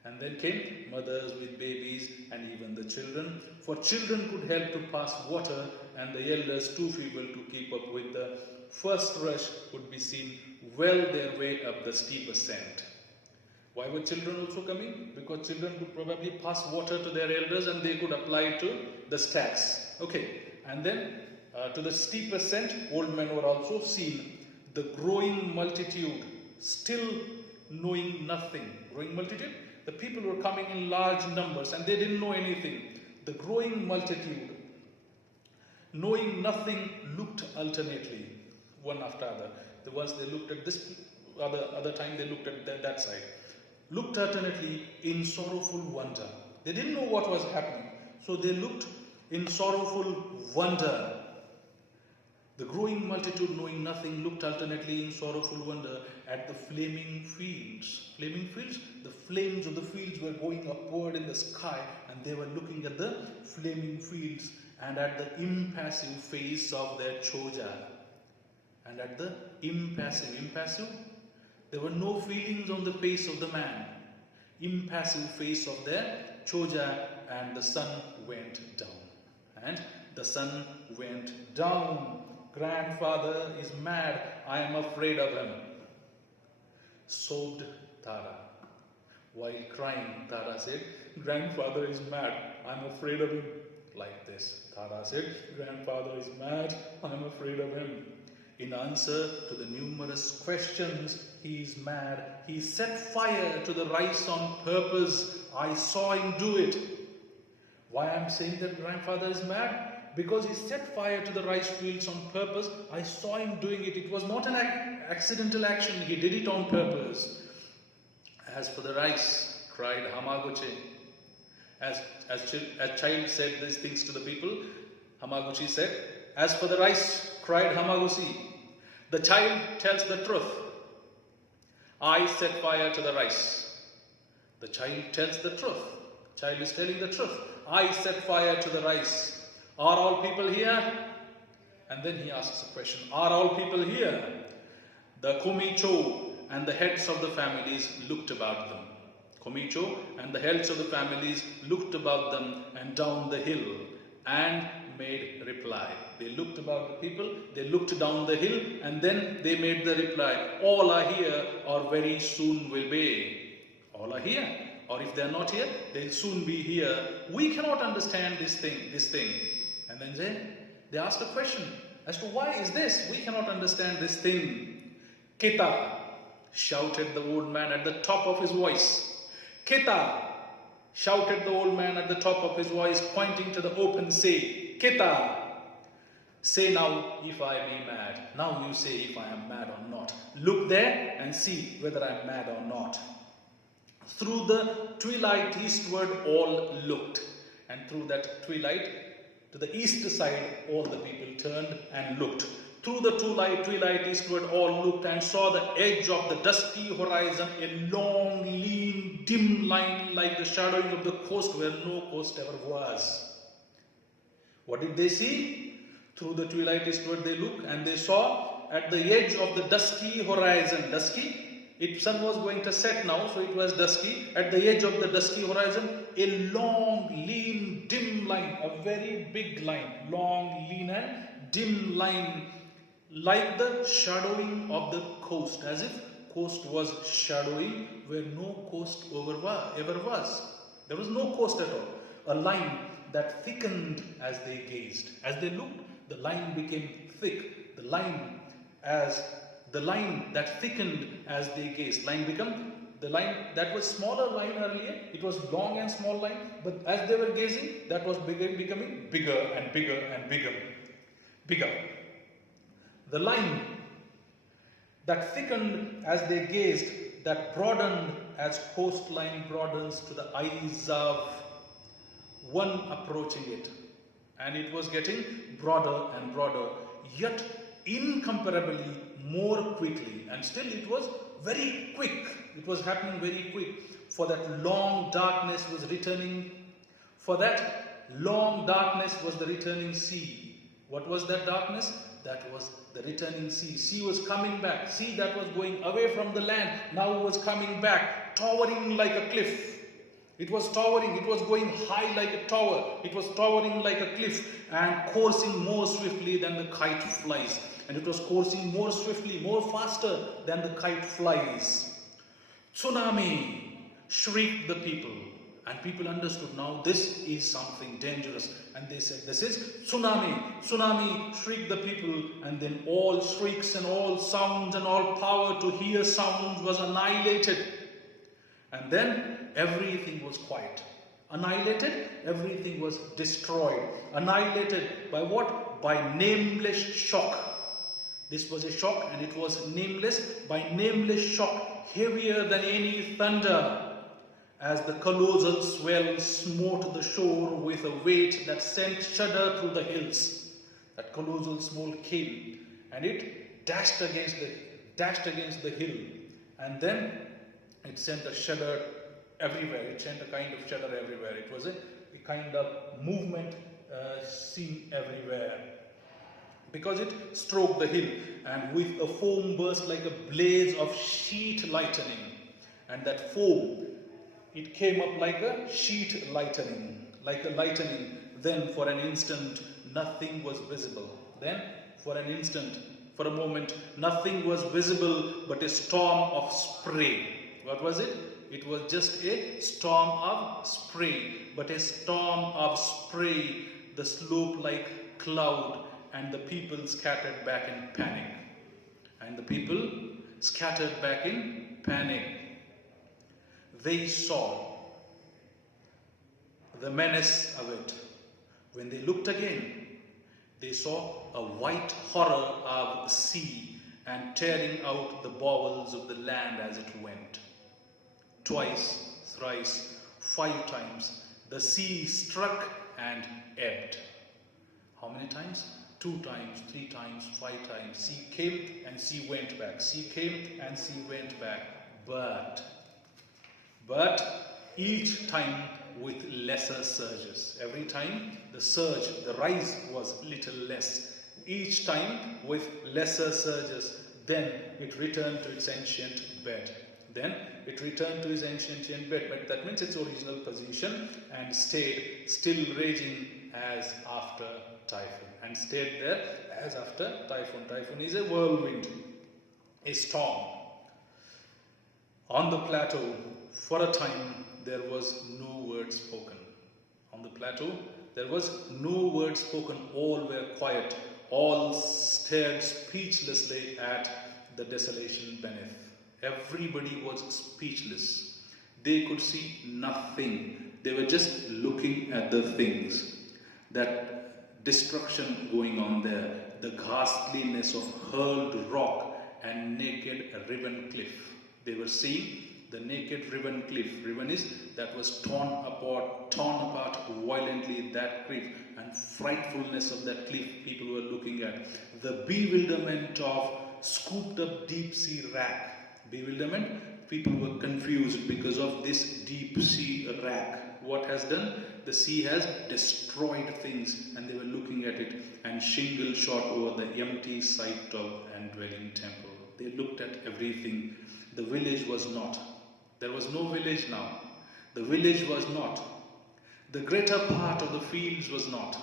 And then came mothers with babies and even the children. For children could help to pass water and the elders too feeble to keep up with the first rush could be seen well their way up the steep ascent. Why were children also coming? Because children could probably pass water to their elders and they could apply it to the stacks. Okay, and then to the steep ascent, old men were also seen. The growing multitude, still knowing nothing. Growing multitude? The people were coming in large numbers and they didn't know anything. The growing multitude, knowing nothing, looked alternately, one after other. The ones they looked at this, other time they looked at that side. Looked alternately in sorrowful wonder. They didn't know what was happening, so they looked in sorrowful wonder. The growing multitude, knowing nothing, looked alternately in sorrowful wonder at the flaming fields. Flaming fields? The flames of the fields were going upward in the sky, and they were looking at the flaming fields and at the impassive face of their Choja. And at the impassive, there were no feelings on the face of the man. Impassive face of their Choja, and the sun went down. And the sun went down. Grandfather is mad. I am afraid of him. Sobbed Tara. While crying, Tara said, Grandfather is mad. I am afraid of him. Like this. Tara said, Grandfather is mad. I am afraid of him. In answer to the numerous questions, he is mad. He set fire to the rice on purpose. I saw him do it. Why I am saying that grandfather is mad? Because he set fire to the rice fields on purpose. I saw him doing it. It was not an accidental action. He did it on purpose. As for the rice, cried Hamaguchi. As child said these things to the people, Hamaguchi said, as for the rice, cried Hamaguchi, the child tells the truth. I set fire to the rice. The child tells the truth. Child is telling the truth. I set fire to the rice. Are all people here? And then he asks a question. Are all people here? The komicho and the heads of the families looked about them. Komicho and the heads of the families looked about them and down the hill and made reply. They looked about the people, they looked down the hill, and then they made the reply. All are here, or very soon will be. All are here, or if they are not here, they'll soon be here. We cannot understand this thing. And then they asked a question as to why is this? We cannot understand this thing. Kita, shouted the old man at the top of his voice. Kita, shouted the old man at the top of his voice, pointing to the open sea. Kita, say now if I be mad. Now you say if I am mad or not. Look there and see whether I am mad or not. Through the twilight eastward all looked. And through that twilight, to the east side, all the people turned and looked. Through the twilight eastward all looked and saw the edge of the dusky horizon, a long, lean, dim line like the shadowing of the coast where no coast ever was. What did they see? Through the twilight eastward they looked and they saw at the edge of the dusky horizon. Dusky? Sun was going to set now, so it was dusky. At the edge of the dusky horizon, a long, lean, dim line, a very big line, long, lean and dim line, like the shadowing of the coast, as if coast was shadowing where no coast ever was. There was no coast at all. A line that thickened as they gazed. As they looked, the line became thick. The line that thickened as they gazed. The line that was smaller line earlier, it was long and small line, but as they were gazing, that was becoming bigger and bigger and bigger. The line that thickened as they gazed, that broadened as coastline broadens to the eyes of one approaching it. And it was getting broader and broader, yet incomparably more quickly. And still it was very quick. It was happening very quick. For that long darkness was returning. For that long darkness was the returning sea. What was that darkness? That was the returning sea. Sea was coming back. Sea that was going away from the land now was coming back, towering like a cliff. It was towering, it was going high like a tower. It was towering like a cliff and coursing more swiftly than the kite flies. And it was coursing more swiftly, more faster than the kite flies. Tsunami, shrieked the people. And people understood now this is something dangerous. And they said, this is tsunami. Tsunami, shrieked the people. And then all shrieks and all sounds and all power to hear sounds was annihilated. And then everything was quiet. Annihilated, everything was destroyed. Annihilated by what? By nameless shock. This was a shock and it was nameless. By nameless shock, heavier than any thunder. As the colossal swell smote the shore with a weight that sent shudder through the hills. that colossal small came, and it dashed against the hill, and then it sent a shudder everywhere. It sent a kind of shudder everywhere. It was a kind of movement seen everywhere, because it stroked the hill, and with a foam burst like a blaze of sheet lightning, and that foam, it came up like a sheet lightning, like a lightning. Then for an instant nothing was visible. Then for an instant, for a moment, nothing was visible but a storm of spray. What was it? It was just a storm of spray, but a storm of spray, the slope like cloud, and the people scattered back in panic. And the people scattered back in panic. They saw the menace of it. When they looked again, they saw a white horror of sea and tearing out the bowels of the land as it went. Twice, thrice, 5 times, the sea struck and ebbed. How many times? 2 times, 3 times, 5 times. Sea came and sea went back. Sea came and sea went back. But each time with lesser surges. Every time the surge, the rise was little less. Each time with lesser surges. Then it returned to its ancient bed. But that means its original position, and stayed still raging as after typhoon. And stayed there as after typhoon. Typhoon is a whirlwind, a storm. On the plateau, for a time, there was no word spoken. On the plateau, there was no word spoken. All were quiet. All stared speechlessly at the desolation beneath. Everybody was speechless. They could see nothing. They were just looking at the things. That destruction going on there. The ghastliness of hurled rock and naked riven cliff. They were seeing the naked riven cliff. Riven is that was torn apart violently, that cliff, and frightfulness of that cliff people were looking at. The bewilderment of scooped up deep sea wrack. Bewilderment, people were confused because of this deep sea wrack. What has done? The sea has destroyed things, and they were looking at it, and shingle shot over the empty site of and dwelling temple. They looked at everything. The village was not. There was no village now. The village was not. The greater part of the fields was not.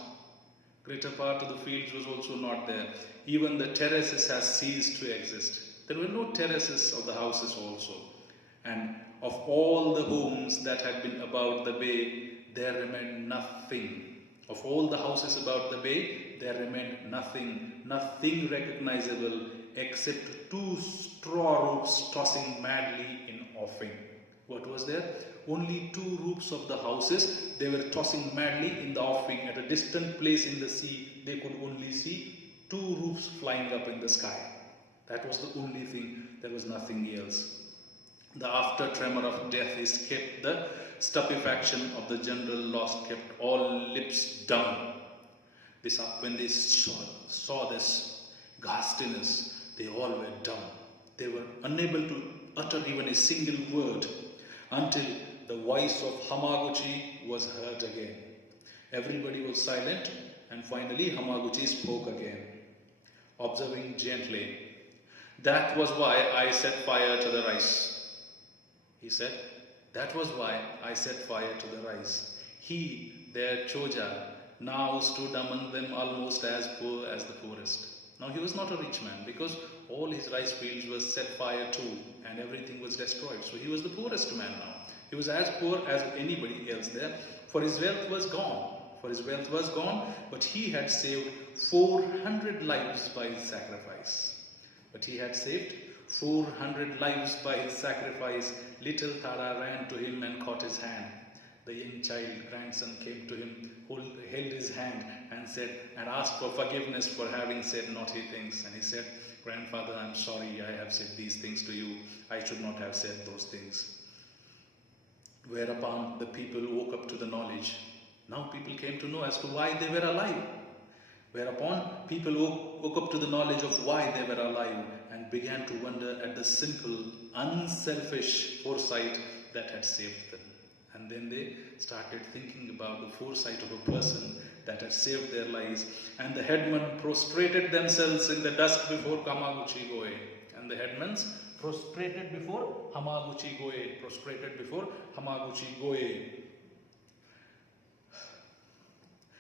Greater part of the fields was also not there. Even the terraces has ceased to exist. There were no terraces of the houses also. And of all the homes that had been about the bay, there remained nothing. Of all the houses about the bay, there remained nothing. Nothing recognizable except 2 straw roofs tossing madly in offing. What was there? Only 2 roofs of the houses. They were tossing madly in the offing. At a distant place in the sea, they could only see 2 roofs flying up in the sky. That was the only thing. There was nothing else. The after tremor of death is kept. The stupefaction of the general loss kept all lips dumb. When they saw this ghastliness, they all were dumb. They were unable to utter even a single word until the voice of Hamaguchi was heard again. Everybody was silent, and finally Hamaguchi spoke again, observing gently. That was why I set fire to the rice. He said, that was why I set fire to the rice. He, their Choja, now stood among them almost as poor as the poorest. Now he was not a rich man, because all his rice fields were set fire to and everything was destroyed. So he was the poorest man now. He was as poor as anybody else there, for his wealth was gone. But he had saved 400 lives by his sacrifice. Little Tara ran to him and caught his hand. The young child, grandson, came to him, held his hand and asked for forgiveness for having said naughty things. And he said, Grandfather, I'm sorry I have said these things to you. I should not have said those things. Whereupon the people woke up to the knowledge. Now people came to know as to why they were alive. Whereupon people woke up to the knowledge of why they were alive and began to wonder at the simple, unselfish foresight that had saved them. And then they started thinking about the foresight of a person that had saved their lives. And the headmen prostrated themselves in the dust before Hamaguchi Goe. And the headmen prostrated before Hamaguchi Goe. Prostrated before Hamaguchi Goe.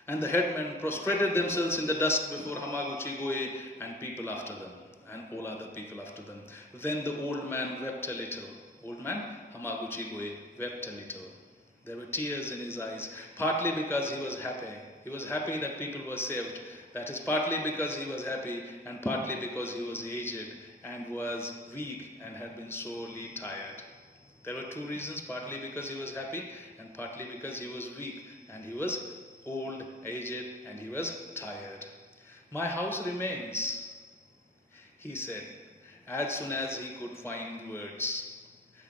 And the headmen prostrated themselves in the dust before Hamaguchi Goe and people after them, and all other people after them. Then the old man wept a little. Old man, Hamaguchi Goe, wept a little. There were tears in his eyes, partly because he was happy. He was happy that people were saved. That is partly because he was happy, and partly because he was aged and was weak and had been sorely tired. There were two reasons, partly because he was happy and partly because he was weak and he was old, aged, and he was tired. My house remains, he said, as soon as he could find words.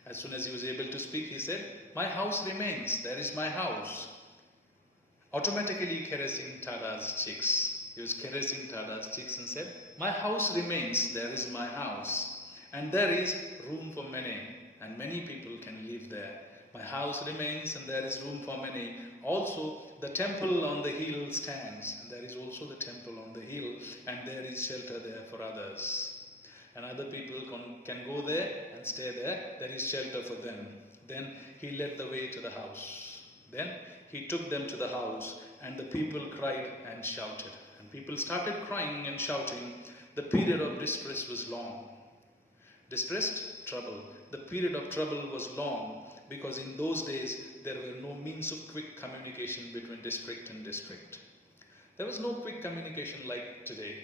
As soon as he was able to speak, he said, my house remains, there is my house. Automatically caressing Tada's cheeks. He was caressing Tada's cheeks and said, my house remains, there is my house. And there is room for many, and many people can live there. My house remains and there is room for many. Also, the temple on the hill stands, and there is also the temple on the hill, and there is shelter there for others. And other people can go there and stay there. There is shelter for them. Then he led the way to the house. Then he took them to the house, and the people cried and shouted. And people started crying and shouting. The period of distress was long. Distressed? Trouble. The period of trouble was long, because in those days there were no means of quick communication between district and district. There was no quick communication like today.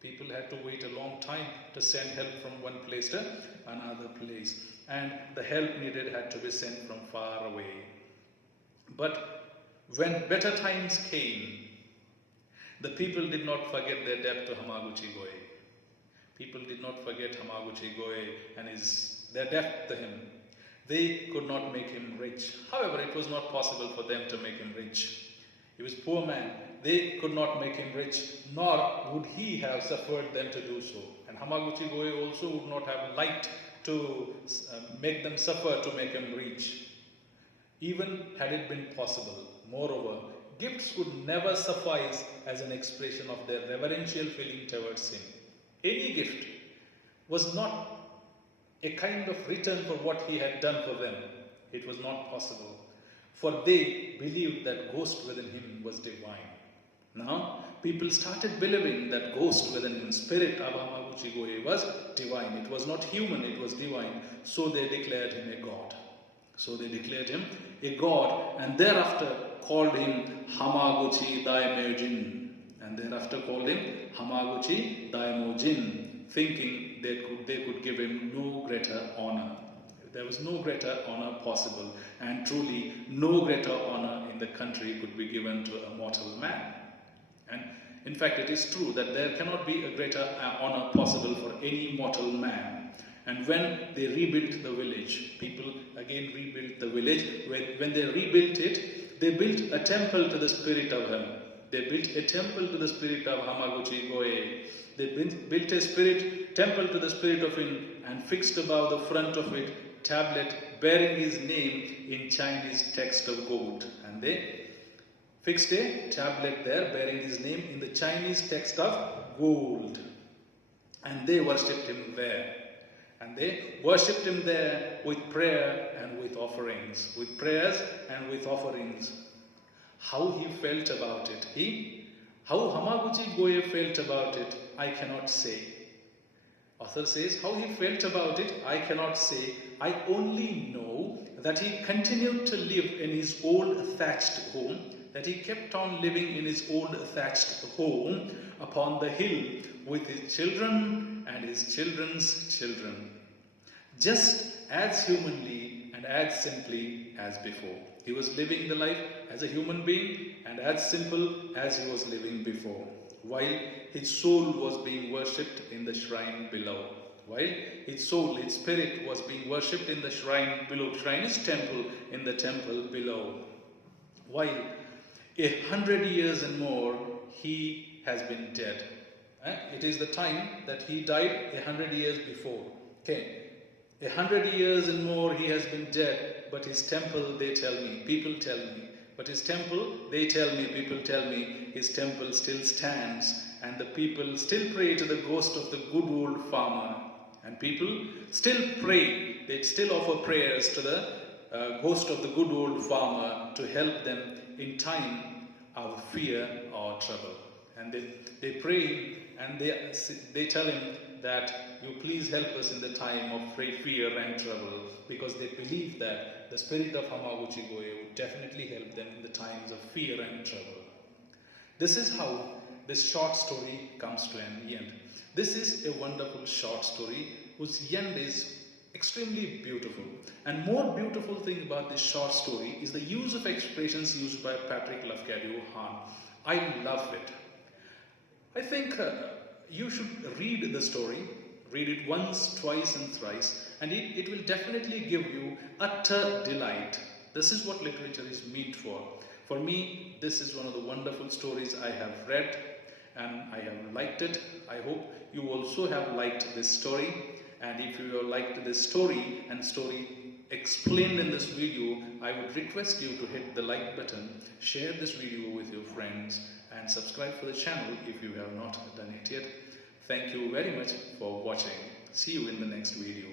People had to wait a long time to send help from one place to another place, and the help needed had to be sent from far away. But when better times came, the people did not forget their debt to Hamaguchi Goe. People did not forget Hamaguchi Goe and their debt to him. They could not make him rich. However, it was not possible for them to make him rich. He was a poor man. They could not make him rich, nor would he have suffered them to do so. And Hamaguchi Goe also would not have liked to make them suffer to make him rich, even had it been possible. Moreover, gifts would never suffice as an expression of their reverential feeling towards him. Any gift was not a kind of return for what he had done for them. It was not possible, for they believed that ghost within him was divine. Now, people started believing that ghost within him, spirit of Hamaguchi Goe, was divine. It was not human, it was divine. So they declared him a god. So they declared him a god, and thereafter called him Hamaguchi Daimyojin. And thereafter called him Hamaguchi Daimyojin, thinking they could give him no greater honor. There was no greater honor possible, and truly no greater honor in the country could be given to a mortal man. And in fact, it is true that there cannot be a greater honor possible for any mortal man. And when they rebuilt the village, people again rebuilt the village. When they rebuilt it, they built a temple to the spirit of him. They built a temple to the spirit of Hamaguchi Goe. They built a temple to the spirit of him, and fixed above the front of it tablet bearing his name in Chinese text of gold. And they fixed a tablet there bearing his name in the Chinese text of gold. And they worshipped him there. And they worshipped him there with prayer and with offerings. With prayers and with offerings. How he felt about it, how Hamaguchi Goe felt about it, I cannot say. Author says, how he felt about it, I cannot say. I only know that he continued to live in his old thatched home, that he kept on living in his old thatched home upon the hill with his children and his children's children, just as humanly and as simply as before. He was living the life as a human being and as simple as he was living before, while his soul was being worshipped in the shrine below. While his soul, his spirit was being worshipped in the shrine below. Shrine is temple, in the temple below. While 100 years and more he has been dead. It is the time that he died 100 years before. Okay, 100 years and more he has been dead, but his temple, they tell me, people tell me, but his temple, they tell me, people tell me, his temple still stands, and the people still pray to the ghost of the good old farmer. And people still pray, they still offer prayers to the ghost of the good old farmer to help them in time of fear or trouble. And they pray and they tell him that you please help us in the time of fear and trouble, because they believe that the spirit of Hamaguchi would definitely help them in the times of fear and trouble. This is how this short story comes to an end. This is a wonderful short story whose end is extremely beautiful. And more beautiful thing about this short story is the use of expressions used by Patrick Lafcadio Hearn. I love it. I think you should read the story, read it once, twice and thrice, and it will definitely give you utter delight. This is what literature is meant for. For me, this is one of the wonderful stories I have read, and I have liked it. I hope you also have liked this story. And if you have liked this story and story explained in this video, I would request you to hit the like button, share this video with your friends, and subscribe for the channel if you have not done it yet. Thank you very much for watching. See you in the next video.